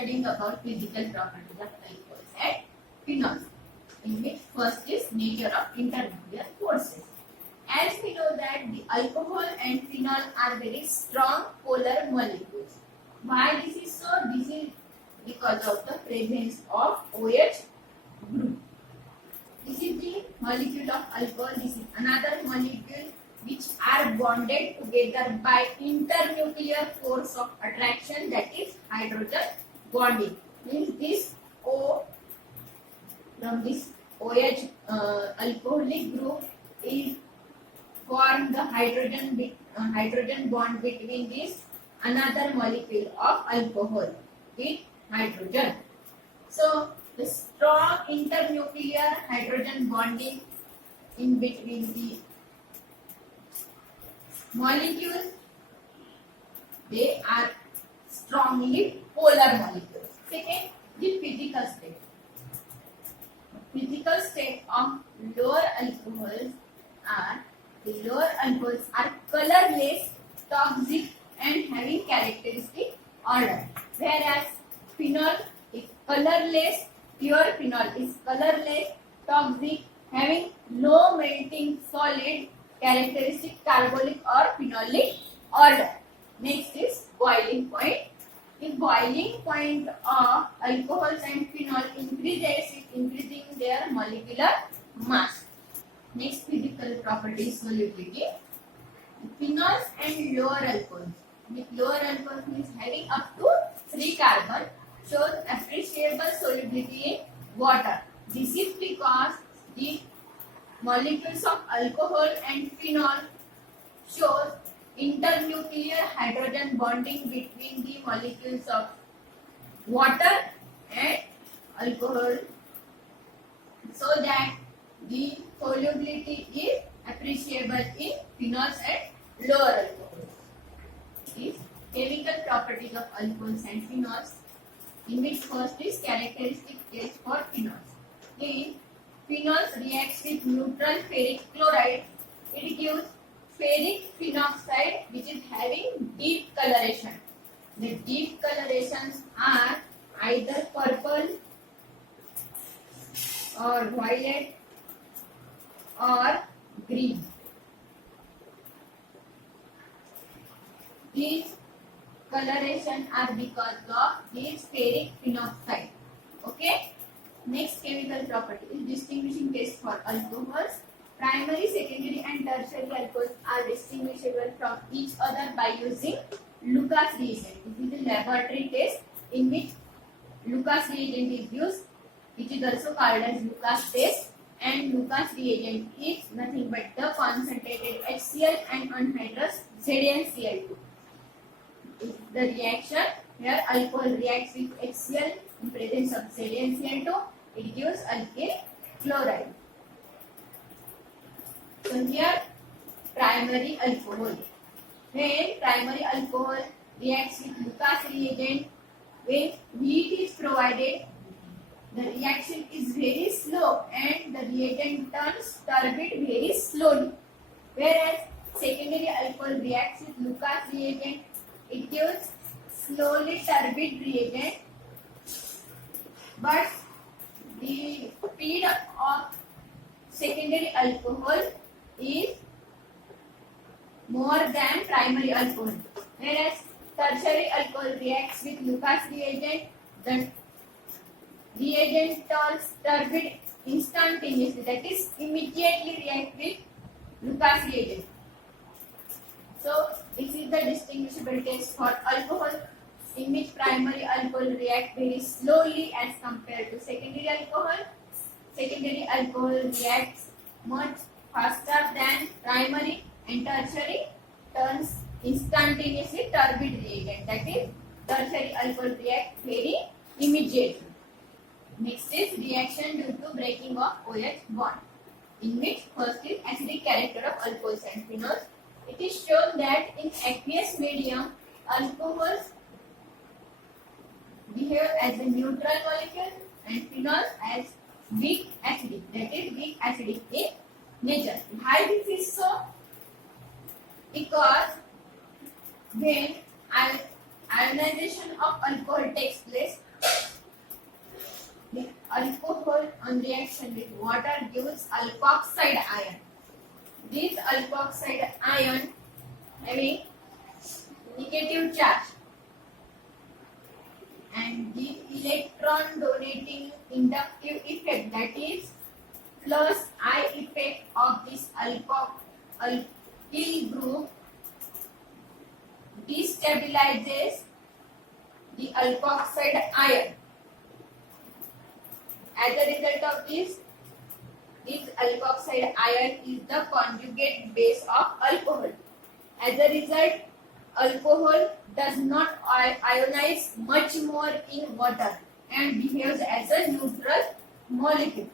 studying about physical properties of alcohols and phenols, in which first is nature of intermolecular forces. As we know that the alcohol and phenol are very strong polar molecules. Why this is so? This is because of the presence of OH group. This is the molecule of alcohol. This is another molecule which are bonded together by internuclear force of attraction, that is hydrogen bonding. Means this O from this OH alcoholic group is form the hydrogen bond between this another molecule of alcohol with hydrogen. So the strong internuclear hydrogen bonding in between the molecules, they are strongly polar molecules. Second, the physical state. Physical state of lower alcohols are colorless, toxic, and having characteristic order, whereas phenol is colorless. Pure phenol is colorless, toxic, having low melting solid, characteristic carbolic or phenolic order. Next is boiling point. The boiling point of alcohols and phenol increases with increasing their molecular mass. Next physical property is solubility. Phenols and lower alcohols. With lower alcohols means having up to 3 carbon shows appreciable solubility in water. This is because the molecules of alcohol and phenol shows internuclear hydrogen bonding between the molecules of water and alcohol, so that the solubility is appreciable in phenols and lower alcohols. Is chemical properties of alcohols and phenols, in which first is characteristic test for phenols. In phenols reacts with neutral ferric chloride, it gives ferric phenoxide which is having deep coloration. The deep colorations are either purple or violet or green. These coloration are because of this ferric phenoxide. Okay. Next chemical property is distinguishing test for alcohols. Primary, secondary and tertiary alcohols are distinguishable from each other by using Lucas reagent. This is a laboratory test in which Lucas reagent is used, which is also called as Lucas test. And Lucas reagent is nothing but the concentrated HCl and anhydrous ZnCl2. Is the reaction where alcohol reacts with HCl in presence of ZnCl2, it gives alkyl chloride. So here primary alcohol. When primary alcohol reacts with Lucas reagent, when heat is provided, the reaction is very slow and the reagent turns turbid very slowly. Whereas secondary alcohol reacts with Lucas reagent, it gives slowly turbid reagent, but the speed of secondary alcohol is more than primary alcohol. Whereas tertiary alcohol reacts with Lucas reagent, the reagent turns turbid instantaneously, that is immediately react with Lucas reagent. So this is the distinguishable test for alcohol, in which primary alcohol react very slowly as compared to secondary alcohol. Secondary alcohol reacts much faster than primary, and tertiary turns instantaneously turbid reagent, that is tertiary alcohol react very immediately. Next is reaction due to breaking of OH bond, in which first is acidic character of alcohols and phenols. It is shown that in aqueous medium, alcohols behave as a neutral molecule and phenols as weak acidic, that is weak acidic in nature. Why this is so? Because when ionization of alcohol takes place, alcohol on reaction with water gives alkoxide ion. This alkoxide ion having negative charge and give electron donating inductive effect, that is plus I effect of this alkyl group destabilizes the alkoxide ion. As a result of this alkoxide ion is the conjugate base of alcohol. As a result, alcohol does not ionize much more in water and behaves as a neutral molecule.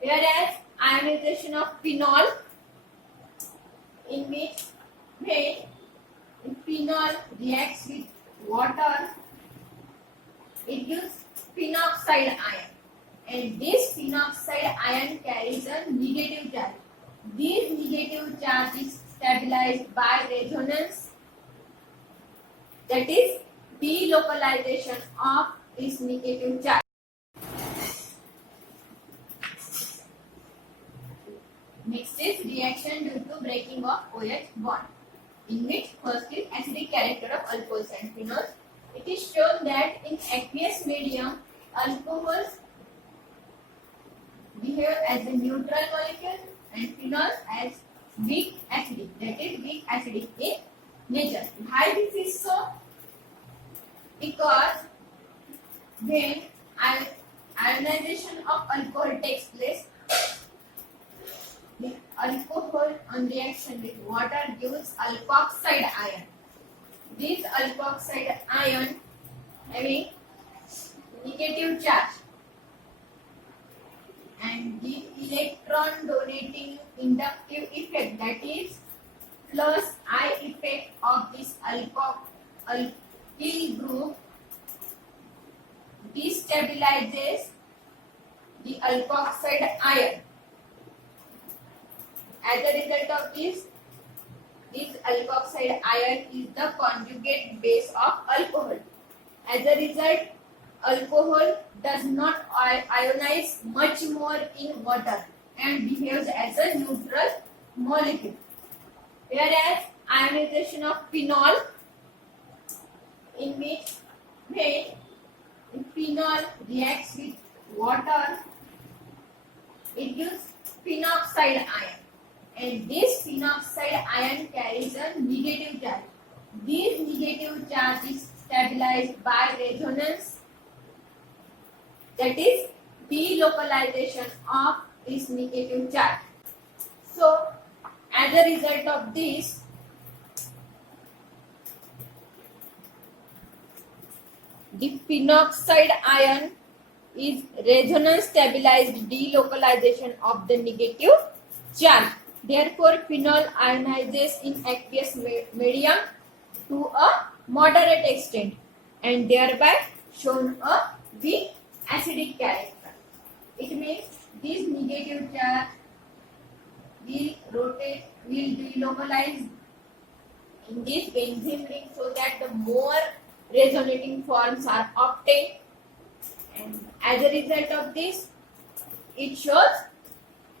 Whereas ionization of phenol, in which when phenol reacts with water, it gives phenoxide ion, and this phenoxide ion carries a negative charge. This negative charge is stabilized by resonance, that is delocalization of this negative charge. Next is reaction due to breaking of OH bond, in which first is acidic character of alcohols and phenols. It is shown that in aqueous medium, alcohols behave as a neutral molecule and phenols as weak acidic, that is weak acidic in nature. Why this is so? Because when ionization of alcohol takes place, the alcohol on reaction with water gives alkoxide ion. This alkoxide ion having negative charge and the electron donating inductive effect, that is plus I effect of this alkyl group destabilizes the alkoxide ion. As a result of this alkoxide ion is the conjugate base of alcohol. As a result, alcohol does not ionize much more in water and behaves as a neutral molecule. Whereas ionization of phenol, in which when phenol reacts with water, it gives phenoxide ion, and this phenoxide ion carries a negative charge. This negative charge is stabilized by resonance, that is delocalization of this negative charge. So, as a result of this, the phenoxide ion is resonance stabilized delocalization of the negative charge. Therefore, phenol ionizes in aqueous medium to a moderate extent and thereby shown a weak acidic character. It means this negative charge will delocalize in this benzene ring so that the more resonating forms are obtained, and as a result of this, it shows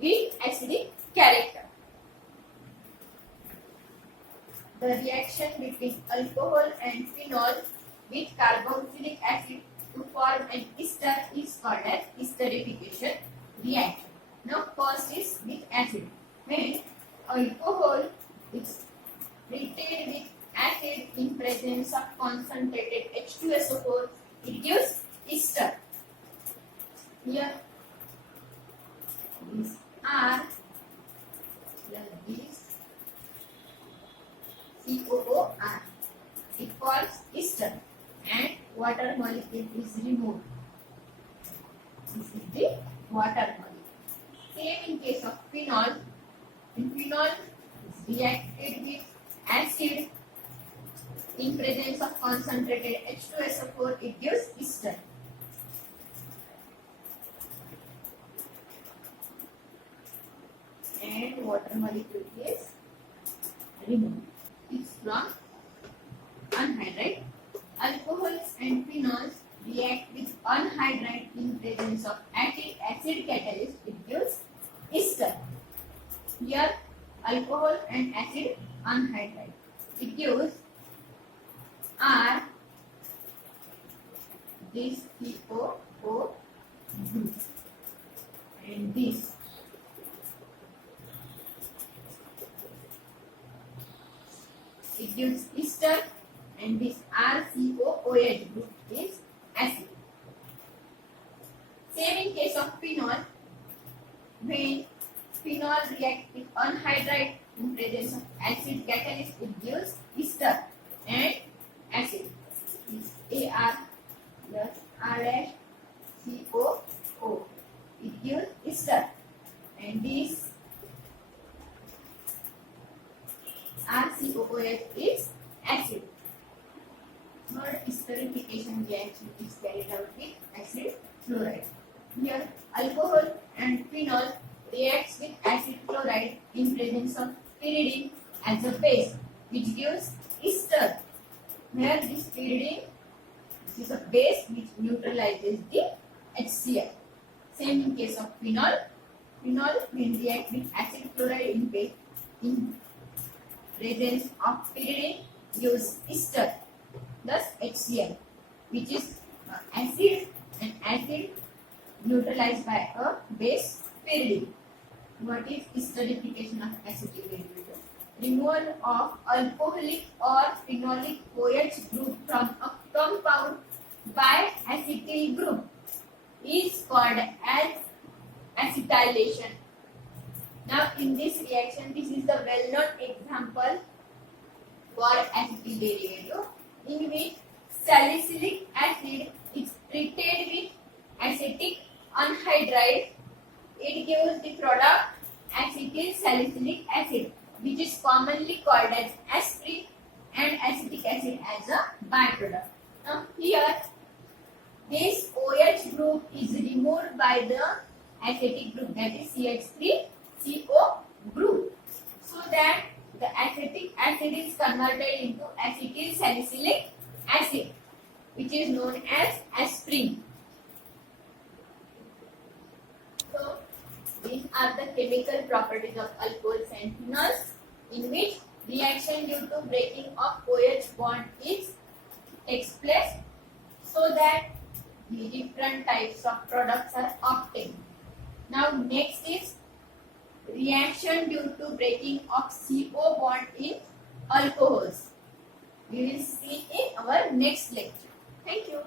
weak acidic character. The reaction between alcohol and phenol with carboxylic acid to form an ester is called as esterification reaction. Now, first is with acid. When alcohol is treated with acid in presence of concentrated H2SO4, it gives ester. Here, these are these COOR. It forms ester and water molecule is removed. This is the water molecule. Same in case of phenol. In phenol is reacted with acid in presence of concentrated H2SO4, it gives ester. And water molecule is removed. It's from anhydride. Alcohols and phenols react with anhydride in presence of acid catalyst, it gives ester. Here alcohol and acid anhydride. It gives R this COO group and this it gives ester and this RCOOH group is acid. Same in case of phenol. When phenol reacts with anhydride in presence of acid catalyst, it gives ester and acid. This AR plus R COO. It gives ester and this RCOOH is acid. Third esterification reaction is carried out with acid chloride. Here alcohol and phenol reacts with acid chloride in presence of pyridine as a base, which gives ester. Where this pyridine is a base which neutralizes the HCl. Same in case of phenol. Phenol will react with acid chloride in presence of pyridine gives ester, thus HCl, which is acid and acid neutralized by a base pyridine. What is esterification of acetic derivative? Removal of alcoholic or phenolic OH group from a compound by acetyl group is called as acetylation. Now in this reaction, this is the well-known example for acetyl derivative in which salicylic acid is treated with acetic anhydride. It gives the product acetyl salicylic acid, which is commonly called as aspirin, and acetic acid as a byproduct. Now here this OH group is removed by the acetic group, that is CH3CO group, so that the acetic acid is converted into acetyl salicylic acid, which is known as aspirin. So these are the chemical properties of alcohols and phenols, in which reaction due to breaking of OH bond takes place, so that the different types of products are obtained. Now next is reaction due to breaking of CO bond in alcohols. We will see in our next lecture. Thank you.